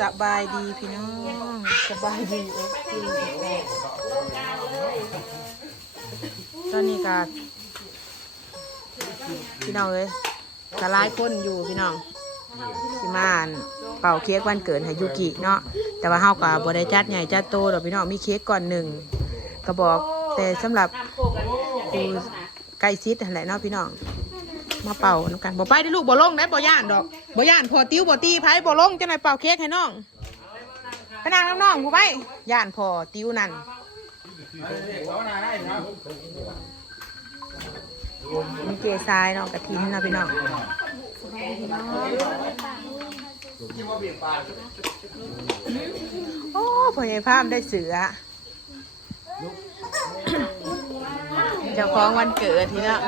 สบายดีพี่น้องสบายดีเอฟซีตอนนี้ก็พี่น้องเอ้ยกะลายคนอยู่พี่น้องสิมานเป่าเค้กวันเกิดให้ยูกิเนาะแต่ว่าเฮาก็บ่ได้จัดใหญ่จัดโตดอกพี่น้องมีเค้กก่อนหนึ่งกระบอกแต่สำหรับผู้ใกล้ชิดนั่นแหละเนาะพี่น้องมาเป่าน้ำกันบ่ไปได้ลูกบ่ลงได้บ่ย่านดอก บ่ย่านพอติ้วบ่ตีไผบ่ลงจังไดเป่าเค้กให้น้องไปนั่งน้ำน้องผู้ไปย่านพอติ้วนั่นมีเกซายเนาะกะทินเนาะพี่น้องโอ้พ่อใหญ่ภาพได้เสือ เจ้าของวันเกิดทีเนาะ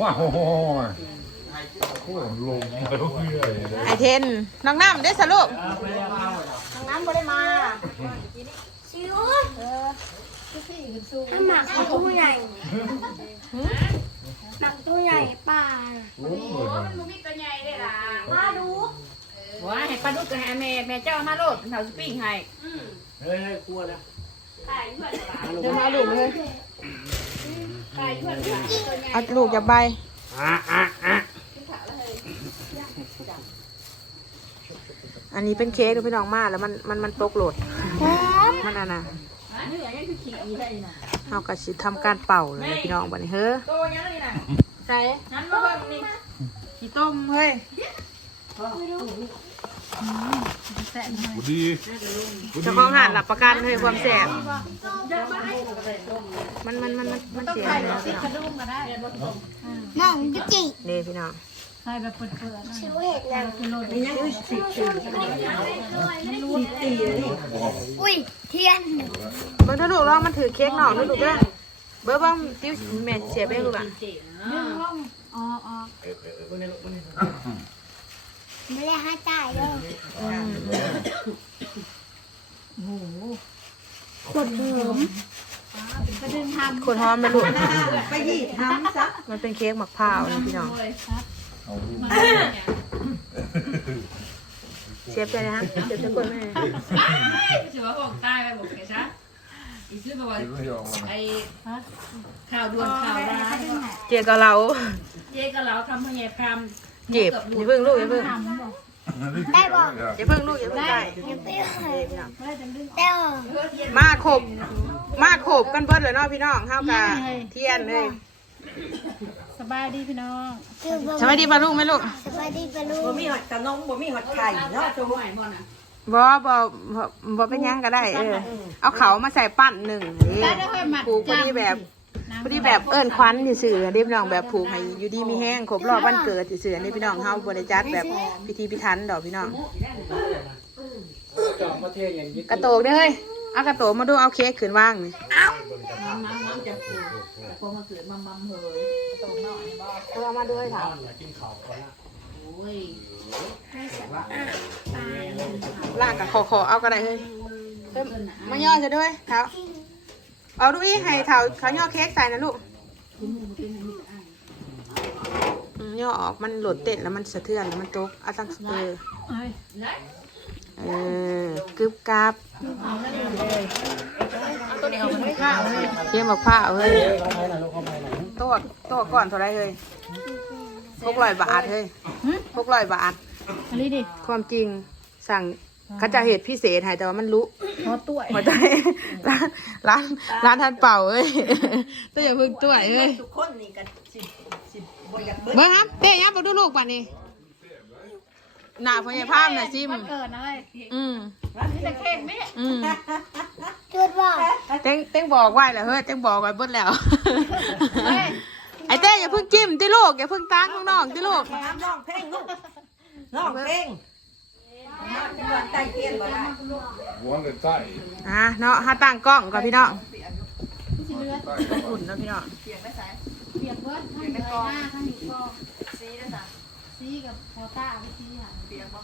ว้าว โคตรลงไปเรื่อยเลยไอเทนน้องน้ำได้สรุปน้องน้ำบ่ได้มาชิวถ้าหมักตัวใหญ่หมักตัวใหญ่ป่าโอ้เหมือนมาดูว่าให้ปลาดุกกับให้แม่แม่เจ้ามาโลดเถาสปริงให้เดี๋ยวมาลูกเลยเอาลูกอย่าใบอั นนี้เป็นเค้กที่พี่น้องมาแล้วมันมันมันตกโหลดหอมมันอะนะเอากระชิทำการเป่าเลยนะพี่น้องบัดนี้เฮ้อโตยังนี่น่ะใส่นั้นมาเบิ่งนี่ขี้ต้มเฮ้ยดีเจ้าของหานหลับประกันเฮ้ยความแสบมันมันมันมันมันเสียแล้วพี่น้องน้อง ยุจินี่พี่น้องชิวเห็ดแล้วอุ้ยเทียนเบิ้งถ้าลูกลองมันถือเค้กหน่อนะลูกเด้อเบิ้งบ้างติ้วแม่เสียไปลูกอะไม่ได้ห้าจ่ายเลยขวดหอมคนหอมไปลูกไปยีดทำซะมันเป็นเค้กหมะพร้าวนะพี่น้อง เชฟใจนะฮะเชฟจะกดแม่สิว่าบอกตายไปบอกแกซะอีซื้อบอกว่าไอ้ข่าวด่วนข่าวร้ายเจียกับเราเจ๊กับเราทำพยาพรามเจ็บอย่าเพิ่งลูกอย่าเพิ่งได้บอกอย่าเพิ่งลูกอย่าเพิ่งได้ยังไม่ได้ได้บอกมาขบมาขบกันเบิดเลยเนาะพี่น้องเฮากะเทียนเลย คือบอกสวัสดีป่ะลูกไหมลูกสบายดีปะลูกบ่มีหอดขนมบ่มีหอดไข่เนาะตัวใหม่บ่น่ะบ่บ่บ่บ่เป็นหยังก็ได้ เออ เอาเขามาใส่ปั้นหนึ่งนี่ผูกพอดีแบบพอดีแบบเอิ้นควันซื่อๆนี่พี่น้องแบบผูกให้อยู่ดีมีแห้งครบรอบวันเกิดซื่อๆนี่พี่น้องเฮาบ่ได้จัดแบบพิธีพิธันดอกพี่น้องกระโตกเด้อเฮ้ยเอากระโตกมาดูเอาเค้กขึ้นว่างนี่ น้ำน้ำจะปูพอมาเกิดมัมมัมเฮยเอามาด้วยค่ะ นกินข้าวก่อนนะโอ้ยลากกับขอขอเอาก็ได้เฮ้ยเฮ้ยมาย่อจะด้วยเท้าเอาดูอีให้เท้าเขาย่อเค้กใส่นะลูกอืมย่อออกมันหลุดเต้นแล้วมันสะเทือนแล้วมันตกเอาตั้งเออเออกึบกับตัว นี้เอามาข้าวเลยเคี่ยมบอกผ้าเฮ้ยโต๊ะโต๊ะก่อนเท่าไรเฮ้ยหกร้อยบาทเฮ้ยหกร้อยบาทอันนี้ดิความจริงสั่งเขาจะเหตุพิเศษให้แต่ว่ามันรู้พอตัวมาได้ร้านร้านร้านทันเป่าเอ้ยต้องอย่าเพึ่งตัวเอ้ยทุกคนนี่กันสิสิบ่อยากเบิ้งครับเต้ยับไปดูลูกป่ะนี่ หน้าพยาภาพน่ะซิม เกิดอะไรอืมจะเค้กนี่อืมจุดบอกเต้งเต้งบอกไว้แล้วเฮ้ยเต้งบอกไว้เบิดแล้ว ไอ้เต้อย่าเพิ่งจิ้มที่ลูกอย่าเพิ่งตั้งข้างนอกที่ลูกน้องเพลงลูกน้องเพลงใจเทียนบ่ได้หัวเลยใต้อะเนาะห้าตั้งกล้องก่อนพี่น้องอุ่นเนาะพี่น้องเปียกเบิร์ดทั้งเลยหน้าทั้งนี้ก็ซีด้วยจ้ะ ซีกับโพต้าไปซีค่ะเปียกบ่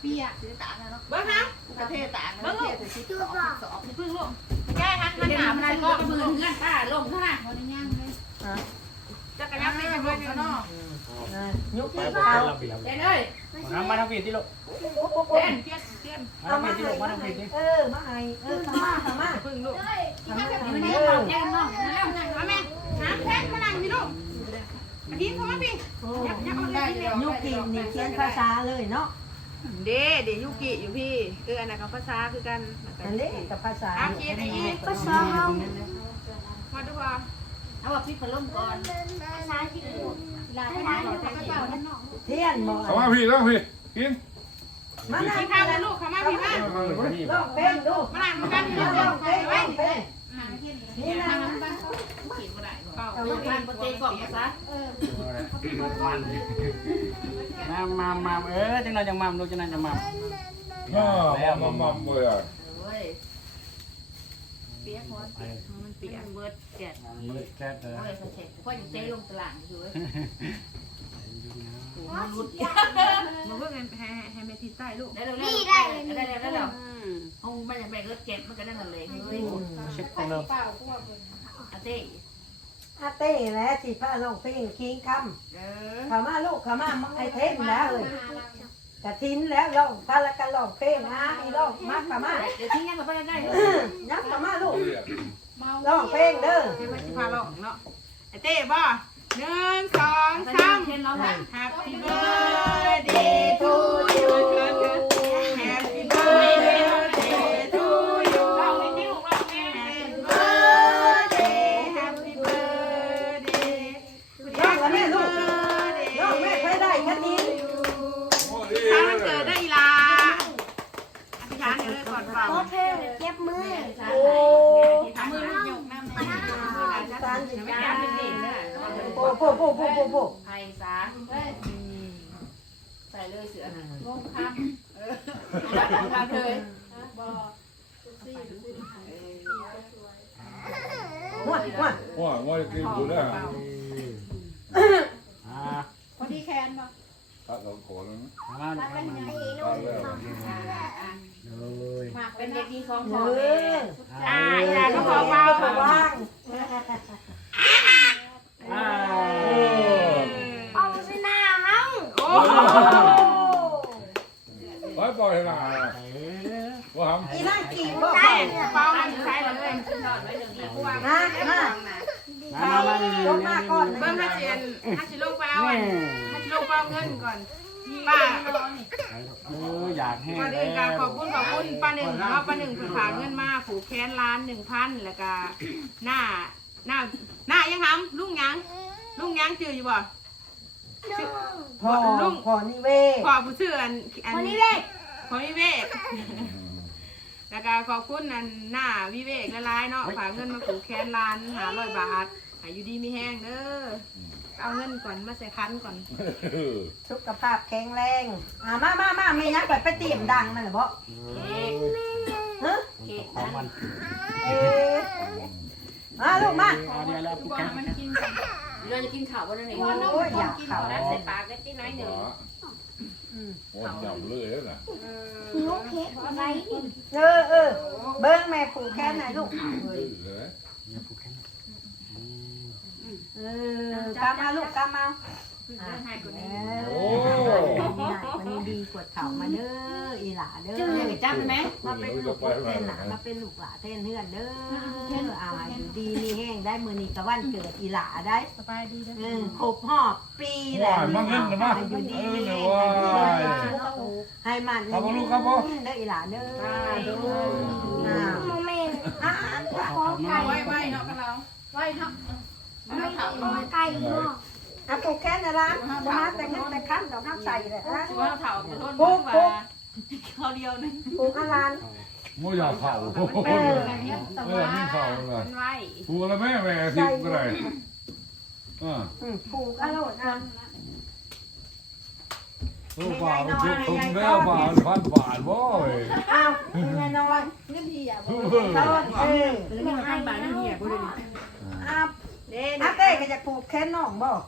เปียกซีต่างกันเนาะเบิ่งฮะประเทศต่างกันประเทศซีจุดบอกพึ่งลูกแก้ทันมันหนามันก็มือเงื่อนป้าลงเท่านั้นบริย่างเลยจักรยานไม่จะเบิ่งกันเนาะไปบอกให้เราปิดแล้วเด่นเอ้ยน้ำมาทำผิดที่ลูกเด่นเทียนเทียนเอามาให้มาให้เออมาให้เออมามามาพึ่งลูกอยู่นี่บอกแยกน้องมาแล้วนั่งมาแม่หาแพทย์มานั่งพี่ลูก อาทิตย์เข้ามาพี่โอ้ยุกินี่เขียนภาษาเลยเนาะเด้เดี๋ยวยุกิอยู่พี่เอออันนั้นกับภาษาคือกันอันนี้กับภาษาอาคิดไอ้อีภาษาเฮามาดูว่าเอาว่าพี่พล่มก่อนภาษาที่พูดลาภาษาที่กระเป๋านั่นน้องเทียนบ่เข้ามาพี่แล้วพี่กินมานั่งกินข้าวเลยลูกเข้ามาพี่มาร้องเพลงดูมานั่งดูกันพี่ลูกร้องเพลงร้องเพลงหาเทียนนี่นะเขียนบ่ได้บ่ เป่าลูกบ้านบ่เตะกล่องซะเออมามามาเออจังไรจังมามลูกจังไรจังมามอ่ามัมมัมเลยอะเว้ยเปียกหัวเปียกมันเปียกเบิดแกะมือแค่เออโอ้ยเขาเช็ดพ่อยังเตะลงตลาดอยู่เว้ยมันรุดมันเพิ่งให้ให้แม่ทิศใต้ลูกได้แล้วได้ได้ได้แล้วห้องมันยังไปรถเจ็บมันก็นั่นเลยเฮ้ยเช็คของเราเปล่าพวกเพิ่นอาเต้ อาเต้แหละสิพาร้องเพลงคิงคเออำเข้ามาลูกเข้ามาไอ้เทมแล้วเลยกะทินแล้วร้องพาละกันร้องเพลงนะอีร้องมาเข้ามาเดี๋ยวทิ้งยังมาไปได้ยักเข้ามาลูกเมาร้องเพลงเด้อเดี๋ยวมันจะพาเราออกเนาะไอเต้บ่หนึ่งสองไปสามเช่นเราแบบ Happy birthday to you เลยเสืองงคเออทำเลยำบ่หัวหัวว่าว่ากินอยู่ได้อ่าพอดีแขนบ่ถ้าเราขอแล้วมารักเป็นยังถ้าแล้วเลยมากเป็เป็นนเด็เด็กกดีดีของเอพ่อแม่ออ่าอย่าก็พอเบาว่าง อ่า เอาสิหน้าเฮา โอ้ ไปปล่อยหนาว่าท อีนั่งกี่บ่ ใช่เบามันใช่เลย ทอดไว้หนึ่งเลย มามา มามาดี ลงมาก่อน เบิ้งฮัจินฮัจิลงไปเอาอันฮัจิลงไปเอาเงินก่อนป้า เอออยากแห้ง ก่อนอื่นการขอบ คุณขอบคุณป้าหนึ่งเนาะป้าหนึ่งเพิ่นฝากเงินมาผูกแขนล้านหนึ่งพันแล้วก็หน้าหน้าหน้ายังทำลุงยังลุงยังจืออยู่บ่พอพอนี่เว้ขอผู้ชื่ออันอันคนนี้เด็กขอวิเวกแล้วก็ขอบคุณอันหน้าวิเวกละลายๆเนาะฝากเงินมาผูกแขนล้านหาร้อยบาทอายุดีมีแห้งเด้อ เอาเงินก่อนมาใส่คันก่อนำสุขภาพแข็งแรงอ่ามามามาไม่ยักไปไปเตรียมดังมันเหรอบ่ฮะของมันเออมาลูกมาเอาเดียวแล้วปุ๊บกันมันกินกันเราจะกินข้าววันไหนโอ้ยอยากเข่านัดใส่ปากได้ที่น้อยหนึ่งว่าจับเลยแล้วนะโอเคอะไรนี่เออเออเบิ้งแม่ผูกแค่ไหนลูก เลย เนี่ยปุ๊บกัน เออ กามาลูกกามาให้คนเอนี้อโอ้ มันนี่ดีกว่าเข่ามาเด้ออีหล่าเด้อจืดเลยจับไหมมาเป็นลูกเต้นหนามาเป็นลูกหล่าเต้นเฮือนเด้ออ่าอยู่ดีมีแห้งได้มือนี้ตะวันเกิดอีหล่าได้สบายดีเด้อเออครบหอบปีแหละว่ามันเงินนะมาอยู่ดีเอมีอแห้เนี่ยงว่าให้มันครับผมลูกครับผม เด้ออีหล่าเด้อเด้อโมเมนต์อ่าขอไก่ไว้ไว้เนาะกันเราไว้เนาะ ไม่ขอไก่เนาะอะผูกแค่นั้นละมาแต่งั้นแต่ขั้นดอกน้ำใส่เลยนะว่าเถาขอโทษด้วยว่าเขาเดียวนึงผูกอลานไม่อยากเข่าเออไม่เข่าเลยมันไว้กูแล้วแม่แม่ทิพย์ก็ได้อ่าอืมผูกอโลดอะตัวบาทมันทิพย์ทุ่งแล้วบาทพันบาทบ่อยอ้าวแน่นอนเงินดีอะเอตลออดเออแล้วนี่มันบาทนี่เหี้ยกูเลยอ้าว เด้อาเต้ก็จะปลูกแค่น้องบอก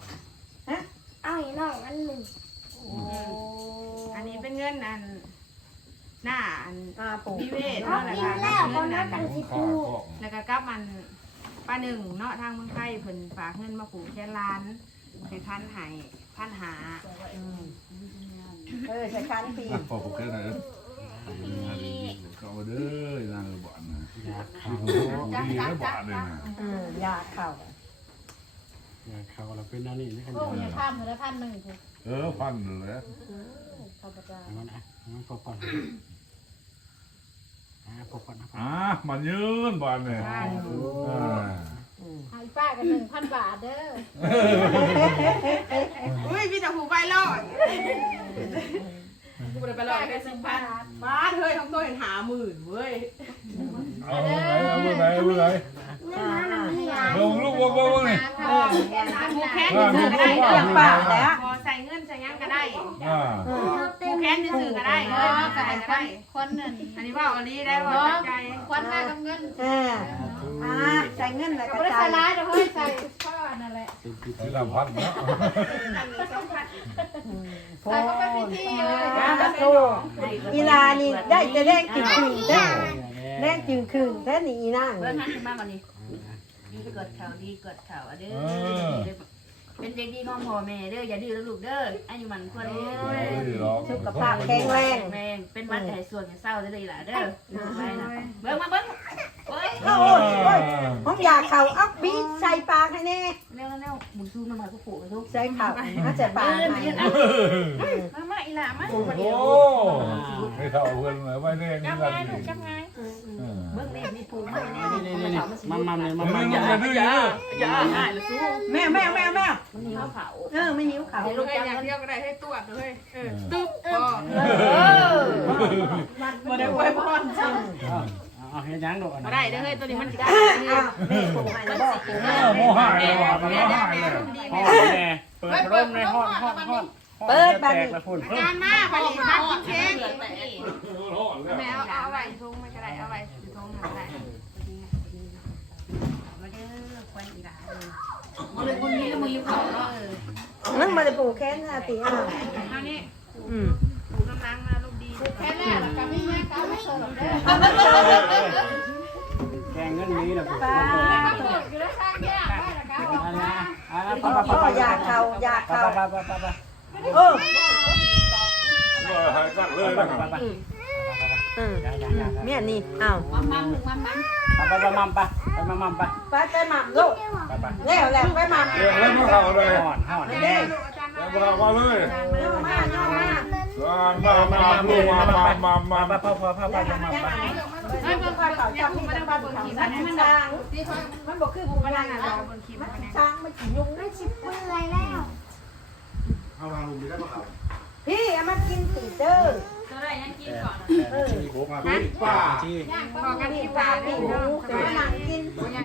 ฮะเอาให้น้องอันหนึ่งอันนี้เป็นเงินอันหน้าอันอ่าปลูก พิเวศเนาะแล้วกินก็แล้รัอเงินนันะนกับชิปูแล้วก็กลับมันป้าหนึ่งเนาะทางเมืองไทยเพิ่นฝากเงินมาปลูกแค่ล้านไปพันายท่านหาเออใช้คันปีปอผกแค่ไหนก็เด้อยางบ่อนนะดีแล้วบ่อนเลยนะ อืมยาเข้า อย่าเขาเราเป็นนั่นนี่นี่กันโอ้ยข้ามเลยพันหนึ่งถูกเออพันเลย ข้าพเจ้ามันอะมันพอก่อนอ่าพอก่อนนะอะมันยืนบาทเนี่ยอ่าให้ป้ากันหนึ่งพันบาทเด้ออุ้ยมีแต่หูใบลอยกูไปลอยแค่สิบพันบ้าเฮ้ยทำตัวเห็นหาหมื่นเว้ยเอาไหนเอาไหนเอาไหนลงลูกวงวงนี่ผูกแขนอ่าซื่ลูอก็ได้งว่อยู่ไหนพอใส่เงินใส่ยังก็ได้อ่าผูกแขนซื่อก็ได้เออออก็ก็ได้คนหนั่นอันนี้ว่าอันนี้ได้ว่าใจคนหน้ากับเงินเอออ่าใส่เงินแล้วก็ใส่ร้ายเด้อเฮ้ใส่ข้อนั่นแหละที่ลำพันเนาะใส่ก็ไปพิธีเลยนะตะโตอีลานี่ได้จะแรงจึงคืนแท้แรงจึงคืนแท้นี่อีนางเบิ่งหันขึ้นมาบัดนี้ดีเกิดข่าวดีเกิดข่าวอะเด้ เป็นเด็กดีของพ่อแม่เด้ออย่าดื้อแล้วลูกเด้ออายุมันควรเด้อสุขภาพแข็งแรงแม่งเป็นวัดแต่ส่วนอย่าเศร้าได้เลยล่ะเด้อไปนะเบิ่งมาเบิ่งเฮ้ยโอ้ยโอ้ยผมอยากเข่าอัพบีใส่ปากให้แน่เร็วเร็วบุญซูมามากูโผล่กันทุกใส่เข่ามาใส่ปากให้มามาอีหล่ามาโอ้โหไม่เท่าเพื่อนเลยไม่แน่นี่กันนี่จับไง เบิ่งนี่มีผูกมาให้แน่นี่นี่นี่มัมมัมเลยมัมมัมันมยัอย่างดื้ออยู่อย่าหายละสู้แม่แม่แม่แม่มันหิวเขาเออไม่หิวเข่าลูกอยากเที่ยวก็ได้ให้ตัวเลยเออตึ๊บพอบ่ได้ไว้พรจังเอาเฮ็ดยังดอกมาได้เด้อเฮ้ยตัวนี้มันได้อ้าวแม่ผูกให้แล้วบอกผูกให้โมหายเลยว่ะมันโมหายเลยห้องแม่เปิดร่มในห้องห้องห้องแตกแล้วพุ่นงานมาไปดิพักกินเค้กแม่แม่เอาเอาไว้ทุ่งไม่ก็ได้เอาไว้ทุ่ง ไม่ได้มาเด้อควันอีหล่าเลยคนนี้ก็มือหิวเขาเนาะมันบ่ได้ผูกแขนนะติอ้าวเอานี่อืมถูกำลังมาลูกดีแค่แม่แล้วก็มีแม่ก้าไม่เสิร์ฟเด้อแกงเงินนี้แล้วพุ่นป้าอยู่แล้วสร้างกันนี้อ่าพ่ไปไปอไปอยากเขาอยากไปเขาไปไปไปไปเออหายกันเลย ไปนะไปไปอืมอย่าอย่าอย่าเมียนี่อ้าวมัมมัมมัมมัมไปไปมัมไปไปมัมมัมไปไปไปหม่ำลูกไปไปแล้วแล้วไปหม่ำเรื่องเล่นมาเขาเลยห่อนห่อนเด้แล้วมาเลยย่อมาย่อมามามามาลูกมามามามาไปพอพอพอไปมัมไปเฮ้ยเบิ่งความเขาจับมันบ้านเขามันมันช้างมันบ่คือผู้พนักงานเรามันช้างมันสิยุงได้สิบมืออะไรแล้วเอามาลุงไปได้ปะครับพี่เอามากินสีเด้อ ตัวได้ยังกินก่อนเออป้าที่พอกันนี่ที่ปลาตาพี่นี่หมูเนาะแต่ว่าหนังกิน